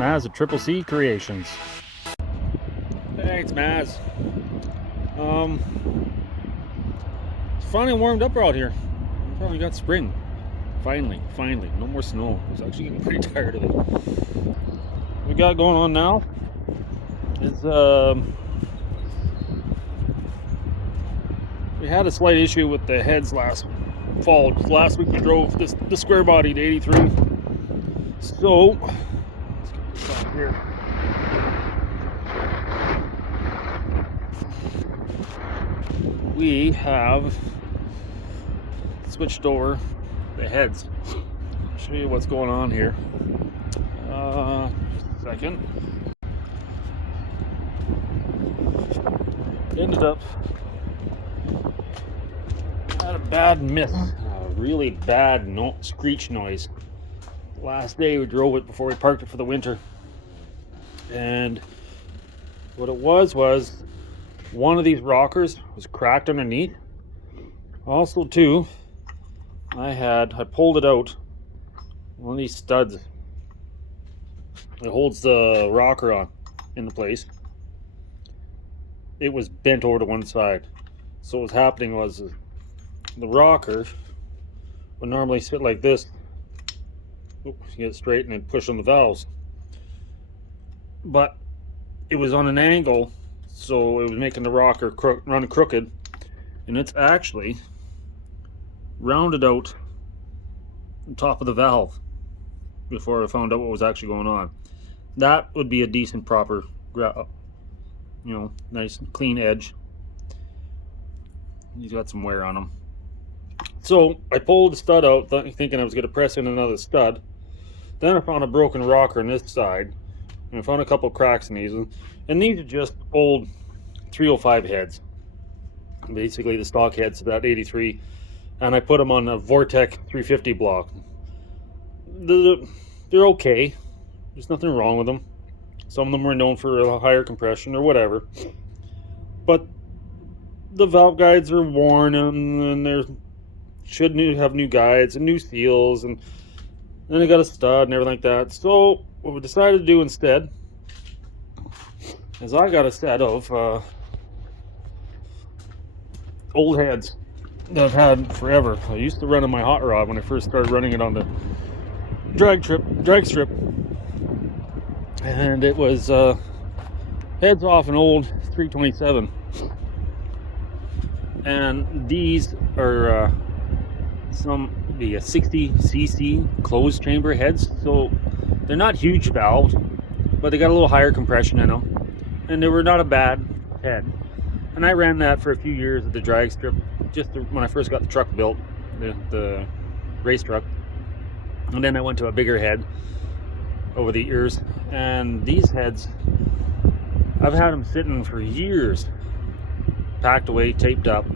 Maz at Triple C Creations. Hey, it's Maz. It's finally warmed up out here. We finally got spring. Finally. No more snow. I was actually getting pretty tired of it. What we got going on now is we had a slight issue with the heads last fall. Last week we drove the square body to 83. So let's get this off here. We have switched over the heads. I'll show you what's going on here. Just a second. Ended up had a bad miss, a really bad screech noise. Last day we drove it before we parked it for the winter, and what it was one of these rockers was cracked underneath. Also too, I pulled it out. One of these studs that holds the rocker on into place, it was bent over to one side. So what was happening was the rocker would normally sit like this. Oops, get it straight and then push on the valves. But it was on an angle, so it was making the rocker run crooked, and it's actually rounded out on top of the valve before I found out what was actually going on. That would be a decent, proper, nice clean edge. He's got some wear on him. So I pulled the stud out thinking I was going to press in another stud. Then I found a broken rocker on this side, and I found a couple cracks in these, and these are just old 305 heads, basically the stock heads to that 83, and I put them on a Vortec 350 block. They're okay, there's nothing wrong with them. Some of them were known for a higher compression or whatever, but the valve guides are worn, and they should have new guides and new seals, and then I got a stud and everything like that. So what we decided to do instead is I got a set of old heads that I've had forever. I used to run on my hot rod when I first started running it on the drag strip, and it was heads off an old 327, and these are some 60cc closed chamber heads, so they're not huge valved, but they got a little higher compression in them, and they were not a bad head. And I ran that for a few years at the drag strip, just when I first got the truck built, the race truck, and then I went to a bigger head over the years. And these heads, I've had them sitting for years, packed away, taped up.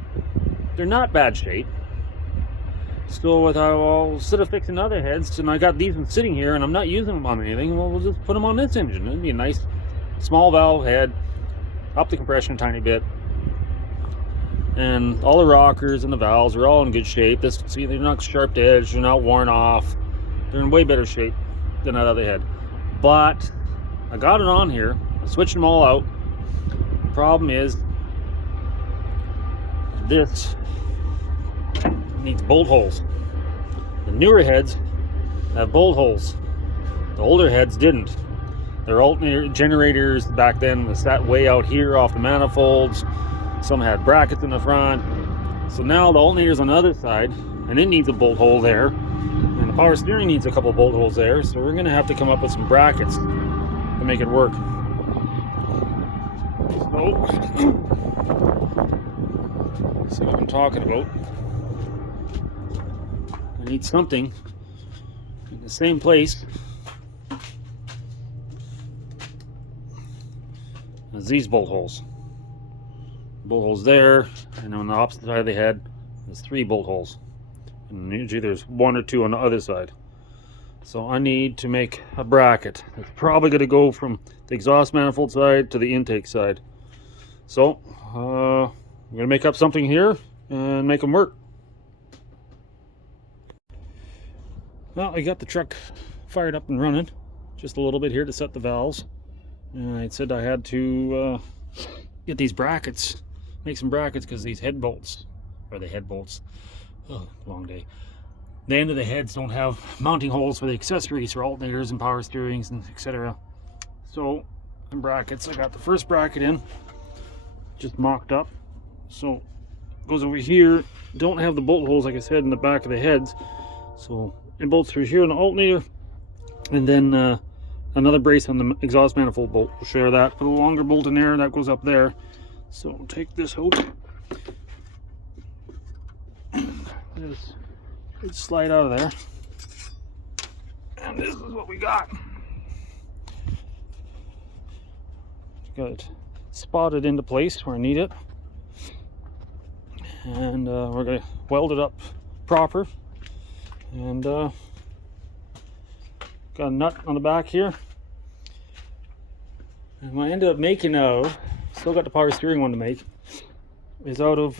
They're not bad shape. So I'll instead of fixing other heads, and I got these ones sitting here and I'm not using them on anything, well, we'll just put them on this engine. It'd be a nice small valve head, up the compression a tiny bit, and all the rockers and the valves are all in good shape. See, they're not sharp edged, they're not worn off, they're in way better shape than that other head. But I got it on here, I switched them all out. The problem is this needs bolt holes. The newer heads have bolt holes. The older heads didn't. Their alternator generators back then was sat way out here off the manifolds. Some had brackets in the front. So now the alternator's on the other side, and it needs a bolt hole there. And the power steering needs a couple bolt holes there. So we're gonna have to come up with some brackets to make it work. So, see what I'm talking about. I need something in the same place as these bolt holes. Bolt holes there, and on the opposite side of the head, there's 3 bolt holes. And usually there's 1 or 2 on the other side. So I need to make a bracket. It's probably going to go from the exhaust manifold side to the intake side. So I'm going to make up something here and make them work. Well, I got the truck fired up and running. just a little bit here to set the valves. And I said I had to get these brackets, make some brackets, because these head bolts, or the head bolts, oh, long day. The end of the heads don't have mounting holes for the accessories for alternators and power steerings and etc. So, some brackets. I got the first bracket in, just mocked up. So, it goes over here. Don't have the bolt holes, like I said, in the back of the heads. So, it bolts through here in the alternator, and then another brace on the exhaust manifold bolt. We'll share that. Put a longer bolt in there, that goes up there. So take this out. Just slide out of there. And this is what we got. Got it spotted into place where I need it. And we're going to weld it up proper. And got a nut on the back here. And what I ended up making now, still got the power steering one to make, is out of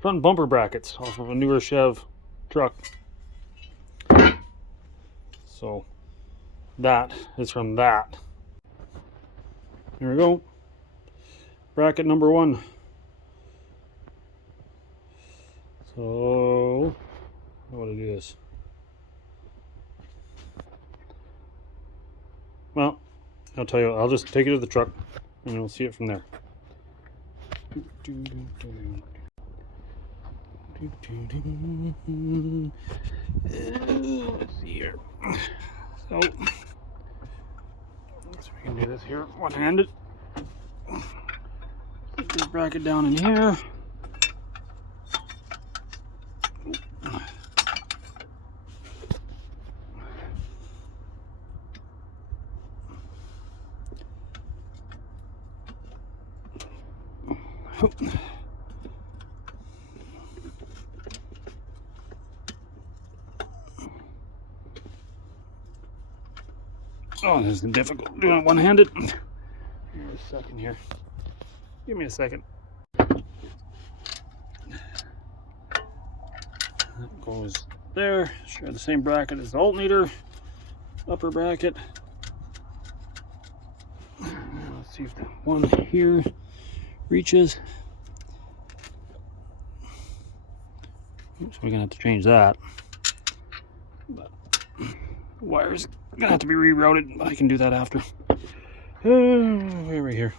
front bumper brackets off of a newer Chev truck. So that is from that. There we go. Bracket number 1. So I want to do this. Well, I'll tell you, I'll just take it to the truck and you'll see it from there. Let's see here. So we can do this here one-handed. Put this bracket down in here. Oh, this is difficult doing it one-handed. Give me a second here. Give me a second. That goes there. Share the same bracket as the alternator. Upper bracket. Let's see if the one here reaches. Oops, we're gonna have to change that. But the wire's gonna have to be rerouted, but I can do that after. Right here.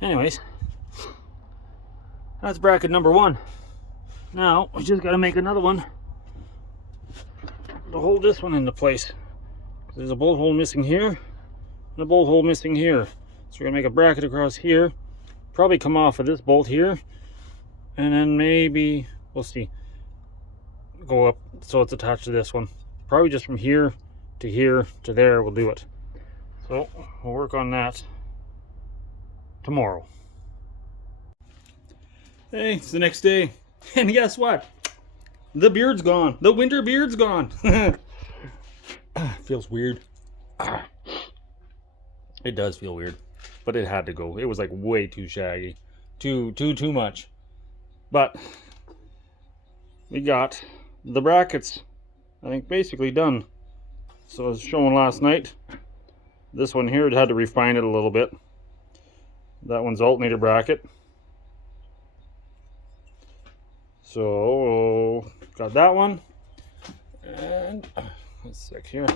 Anyways, that's bracket number 1. Now we just got to make another one to hold this one into place. There's a bolt hole missing here and a bolt hole missing here. So we're gonna make a bracket across here, probably come off of this bolt here, and then maybe, we'll see, go up so it's attached to this one. Probably just from here to there we'll do it. So we'll work on that tomorrow. Hey, it's the next day, and guess what? The beard's gone. The winter beard's gone. Feels weird. It does feel weird, but it had to go. It was like way too shaggy, too much. But we got the brackets, I think, basically done. So as shown last night, this one here, it had to refine it a little bit. That one's alternator bracket. So got that one, and let's sec here.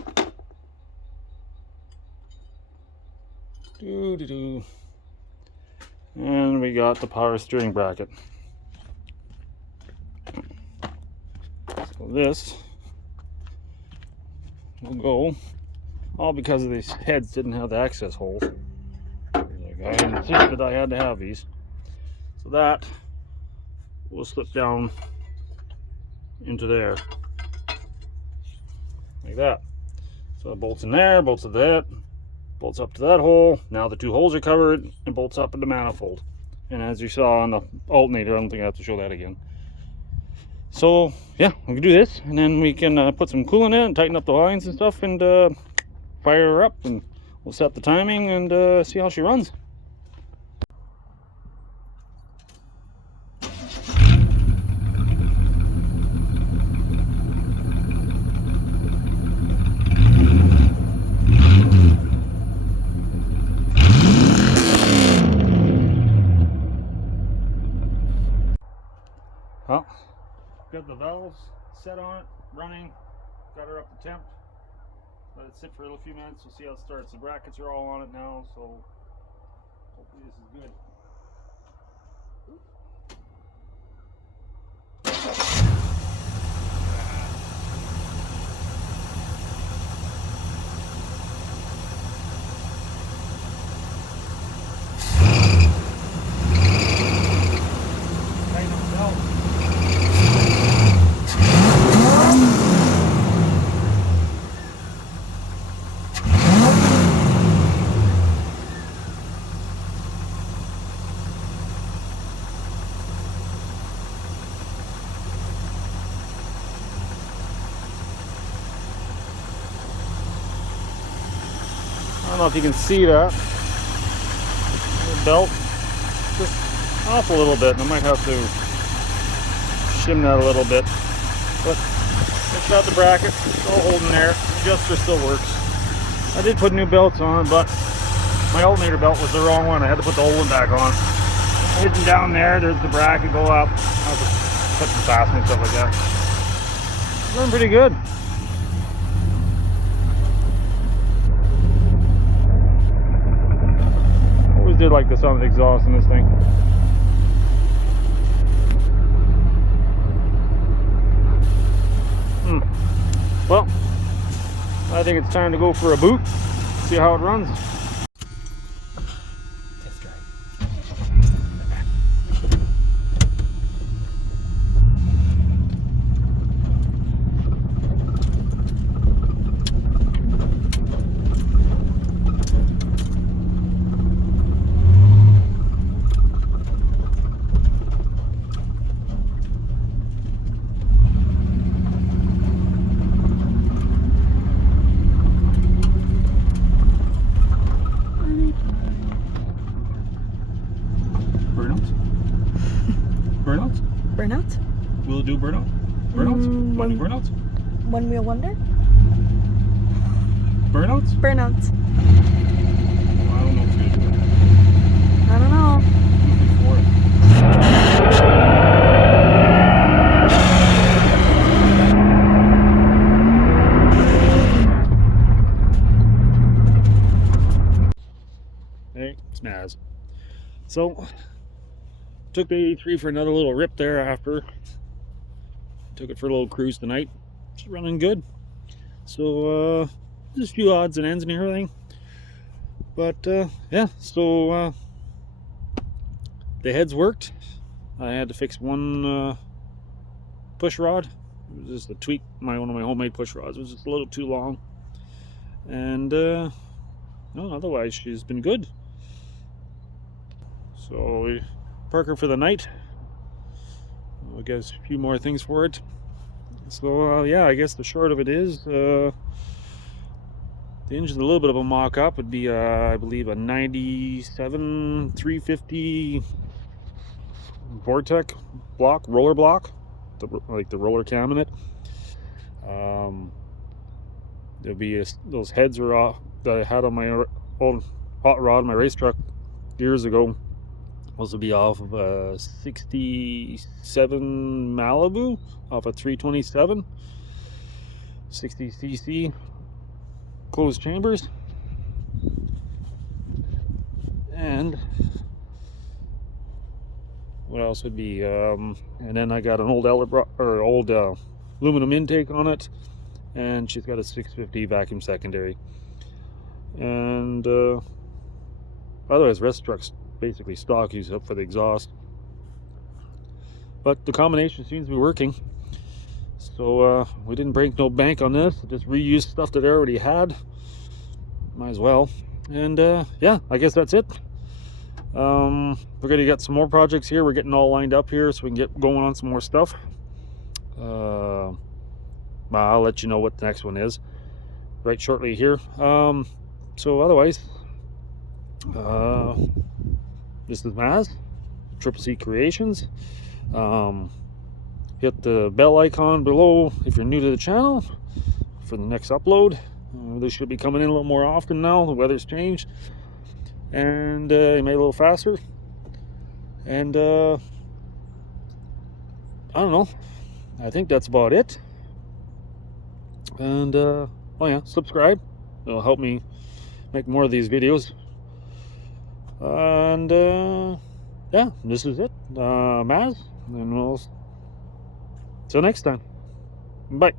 And we got the power steering bracket. So this will go all because of these heads didn't have the access holes. Like I insisted I had to have these. So that will slip down into there, like that. So it bolts in there, bolts to that, bolts up to that hole. Now the two holes are covered, and bolts up in the manifold. And as you saw on the alternator, I don't think I have to show that again. So yeah, we can do this, and then we can put some coolant in, and tighten up the lines and stuff, and fire her up, and we'll set the timing and see how she runs. Well, got the valves set on it, running, got her up to temp. Let it sit for a few minutes, we'll see how it starts. The brackets are all on it now, so hopefully this is good. I don't know if you can see that. The belt just off a little bit, and I might have to shim that a little bit. But it's got the bracket, it's all holding there. The adjuster still works. I did put new belts on, but my alternator belt was the wrong one. I had to put the old one back on. Hidden down there, there's the bracket, go up. I'll just put some fastening and stuff like that. It's running pretty good. Did like the sound of the exhaust in this thing. Well, I think it's time to go for a boot, see how it runs. Test drive. Burnout? Will it do burnout? Burnouts? Want to do burnouts? One wheel wonder? Burnouts? Burnouts. Well, I don't know if it's going to do it. I don't know. Hey, it's Maz. So, took the 83 for another little rip there after. Took it for a little cruise tonight. It's running good. So, just a few odds and ends and everything. But, yeah, so the heads worked. I had to fix one push rod. It was just a tweak, one of my homemade push rods. It was just a little too long. And, no, otherwise she's been good. So we park her for the night. I guess a few more things for it. So yeah, I guess the short of it is the engine's a little bit of a mock-up. Would be I believe a 97 350 Vortec block, roller block, like the roller cam in it. There'll be those heads are off that I had on my old hot rod, my race truck years ago. Those will be off of a 67 Malibu, off a 327, 60cc closed chambers. And what else would be? And then I got an old aluminum intake on it, and she's got a 650 vacuum secondary. And otherwise, rest truck's basically stock use up for the exhaust. But the combination seems to be working. So we didn't break no bank on this. Just reused stuff that I already had. Might as well. And yeah, I guess that's it. We're gonna get some more projects here. We're getting all lined up here so we can get going on some more stuff. I'll let you know what the next one is right shortly here. So otherwise, this is Maz, Triple C Creations. Hit the bell icon below if you're new to the channel for the next upload. This should be coming in a little more often now. The weather's changed, and it made a little faster. And I don't know. I think that's about it. And oh yeah, subscribe. It'll help me make more of these videos. And yeah, this is it. Maz, and we'll till next time. Bye.